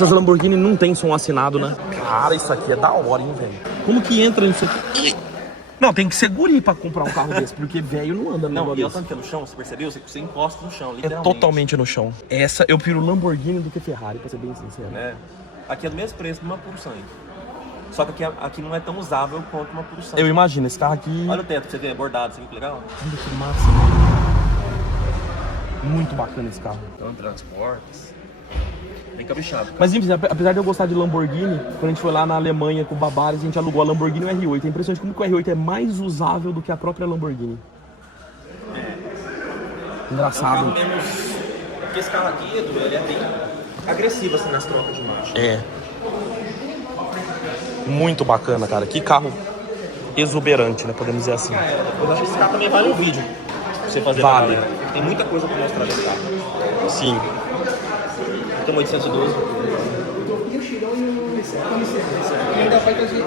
Essas Lamborghini não tem som assinado, né? Cara, isso aqui é da hora, hein, velho? Como que entra nisso aqui? Não, tem que ser guri pra comprar um carro desse, porque velho não anda no Não, negócio e desse. tanto que é no chão, você percebeu? Você encosta no chão, É literalmente. totalmente no chão. Essa, eu prefiro Lamborghini do que Ferrari, pra ser bem sincero. É. Aqui é do mesmo preço de uma Puro Sangue. Só que aqui não é tão usável quanto uma Puro Sangue. Eu imagino, esse carro aqui... Olha o teto pra você ver, bordado, você viu que legal? Olha que massa, velho. Muito bacana esse carro. Então, transportes. Bem caprichado. Mas enfim, apesar de eu gostar de Lamborghini, quando a gente foi lá na Alemanha com o Babares, a gente alugou a Lamborghini e o R8. É impressionante como que o R8 é mais usável do que a própria Lamborghini. É um Engraçado. carro menos... Porque esse carro aqui, Edu, ele é bem agressivo assim nas trocas de marcha. É. Muito bacana, cara. Que carro exuberante, né? Podemos dizer assim. Eu acho que esse carro também vale um vídeo pra você fazer. Vale. Pra galera. Tem muita coisa pra mostrar desse carro. Sim. Tem um 812. Ainda vai trazer.